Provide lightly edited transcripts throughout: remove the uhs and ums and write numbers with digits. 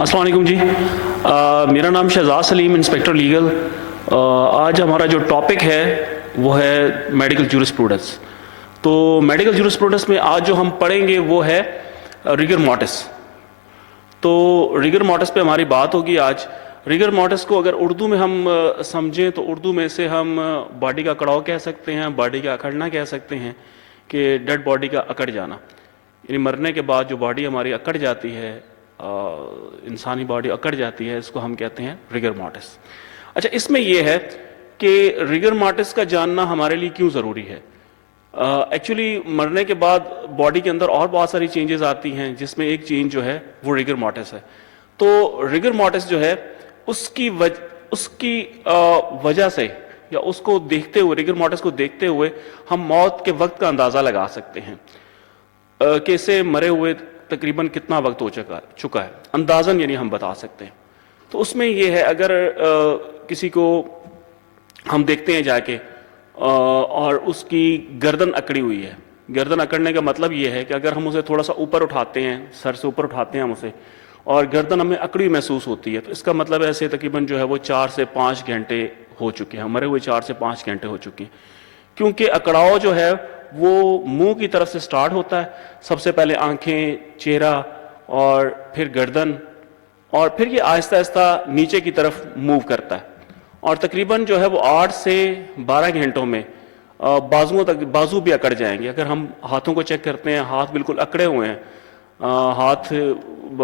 अस्सलाम वालेकुम जी। मेरा नाम शहजाद सलीम, इंस्पेक्टर लीगल। आज हमारा जो टॉपिक है वो है मेडिकल जूरिस्प्रूडेंस। तो मेडिकल जूरिस्प्रूडेंस में आज जो हम पढ़ेंगे वो है रिगर मॉर्टिस। तो रिगर मॉर्टिस पे हमारी बात होगी आज। रिगर मॉर्टिस को अगर उर्दू में हम समझें तो उर्दू में से हम बॉडी का अकड़ाव कह सकते हैं, बॉडी का अकड़ना कह सकते हैं कि डेड बॉडी का अकड़ जाना, यानी मरने के बाद जो बॉडी हमारी अकड़ जाती है, इंसानी बॉडी अकड़ जाती है, इसको हम कहते हैं रिगर मॉर्टिस। अच्छा, इसमें यह है कि रिगर मॉर्टिस का जानना हमारे लिए क्यों ज़रूरी है। एक्चुअली मरने के बाद बॉडी के अंदर और बहुत सारी चेंजेस आती हैं, जिसमें एक चेंज जो है वो रिगर मॉर्टिस है। तो रिगर मॉर्टिस जो है उसकी वजह से या उसको देखते हुए, रिगर मॉर्टिस को देखते हुए हम मौत के वक्त का अंदाज़ा लगा सकते हैं कि इसे मरे हुए तकरीबन कितना वक्त हो चुका है, अंदाज़न यानी हम बता सकते हैं। तो उसमें यह है, अगर किसी को हम देखते हैं जाके और उसकी गर्दन अकड़ी हुई है, गर्दन अकड़ने का मतलब यह है कि अगर हम उसे थोड़ा सा ऊपर उठाते हैं, सर से ऊपर उठाते हैं हम उसे, और गर्दन हमें अकड़ी महसूस होती है, तो इसका मतलब ऐसे तकरीबन जो है वो 4 से 5 घंटे हो चुके हैं, मरे हुए 4 से 5 घंटे हो चुके हैं। क्योंकि अकड़ाव जो है वो मुंह की तरफ से स्टार्ट होता है। सबसे पहले आंखें, चेहरा और फिर गर्दन, और फिर ये आहिस्ता आहिस्ता नीचे की तरफ मूव करता है, और तकरीबन जो है वो 8 से 12 घंटों में बाजुओं तक, बाजू भी अकड़ जाएंगे। अगर हम हाथों को चेक करते हैं, हाथ बिल्कुल अकड़े हुए हैं, हाथ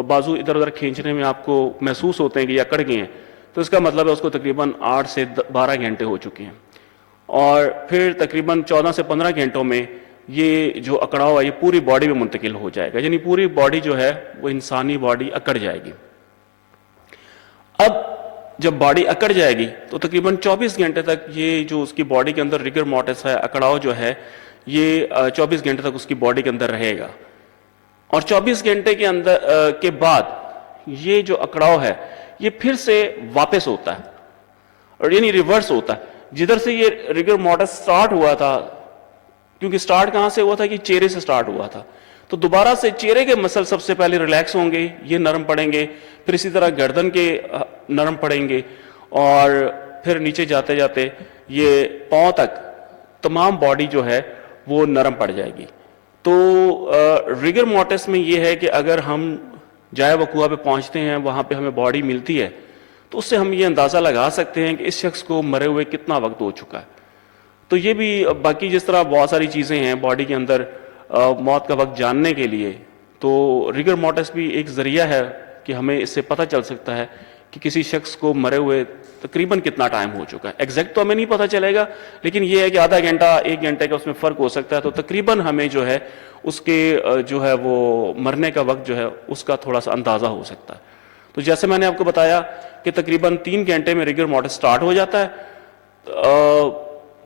बाजू इधर उधर खींचने में आपको महसूस होते हैं कि ये अकड़ गए हैं, तो इसका मतलब है उसको तकरीबन 8 से 12 घंटे हो चुके हैं। और फिर तकरीबन 14 से 15 घंटों में ये जो अकड़ाव है ये पूरी बॉडी में मुंतकिल हो जाएगा, यानी पूरी बॉडी जो है वो इंसानी बॉडी अकड़ जाएगी। अब जब बॉडी अकड़ जाएगी तो तकरीबन 24 घंटे तक ये जो उसकी बॉडी के अंदर रिगर मॉर्टिस है, अकड़ाव जो है, ये 24 घंटे तक उसकी बॉडी के अंदर रहेगा। और 24 घंटे के अंदर के बाद ये जो अकड़ाव है ये फिर से वापस होता है, और यानी रिवर्स होता है। जिधर से ये रिगर मॉर्टिस स्टार्ट हुआ था, क्योंकि स्टार्ट कहां से हुआ था कि चेहरे से स्टार्ट हुआ था, तो दोबारा से चेहरे के मसल सबसे पहले रिलैक्स होंगे, ये नरम पड़ेंगे, फिर इसी तरह गर्दन के नरम पड़ेंगे, और फिर नीचे जाते जाते ये पांव तक तमाम बॉडी जो है वो नरम पड़ जाएगी। तो रिगर मॉर्टिस में ये है कि अगर हम जाए वकुआ पे पहुंचते हैं, वहां पे हमें बॉडी मिलती है, तो उससे हम ये अंदाज़ा लगा सकते हैं कि इस शख्स को मरे हुए कितना वक्त हो चुका है। तो ये भी बाकी जिस तरह बहुत सारी चीज़ें हैं बॉडी के अंदर मौत का वक्त जानने के लिए, तो रिगर मॉर्टिस भी एक ज़रिया है कि हमें इससे पता चल सकता है कि किसी शख्स को मरे हुए तकरीबन कितना टाइम हो चुका है। एग्जैक्ट तो हमें नहीं पता चलेगा, लेकिन ये है कि आधा घंटा 1 घंटे का उसमें फ़र्क हो सकता है, तो तकरीबन हमें जो है उसके जो है वो मरने का वक्त जो है उसका थोड़ा सा अंदाज़ा हो सकता है। तो जैसे मैंने आपको बताया कि तकरीबन 3 घंटे में रिगर मॉर्टिस स्टार्ट हो जाता है,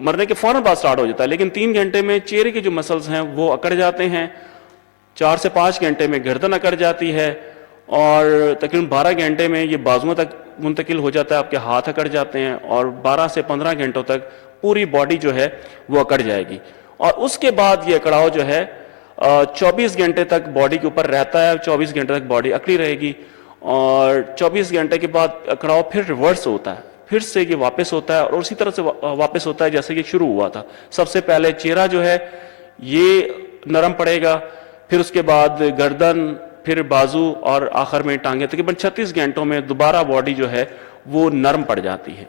मरने के फौरन बाद स्टार्ट हो जाता है, लेकिन 3 घंटे में चेहरे के जो मसल्स हैं वो अकड़ जाते हैं, 4 से 5 घंटे में गर्दन अकड़ जाती है, और तकरीबन 12 घंटे में ये बाजुओं तक मुंतकिल हो जाता है, आपके हाथ अकड़ जाते हैं, और 12 से 15 घंटों तक पूरी बॉडी जो है वो अकड़ जाएगी। और उसके बाद ये अकड़ाव जो है 24 घंटे तक बॉडी के ऊपर रहता है, 24 घंटे तक बॉडी अकड़ी रहेगी, और 24 घंटे के बाद अकड़ाव फिर रिवर्स होता है, फिर से ये वापस होता है, और उसी तरह से वापस होता है जैसे कि शुरू हुआ था। सबसे पहले चेहरा जो है ये नरम पड़ेगा, फिर उसके बाद गर्दन, फिर बाजू, और आखिर में टांगे। तकरीबन 36 घंटों में दोबारा बॉडी जो है वो नरम पड़ जाती है।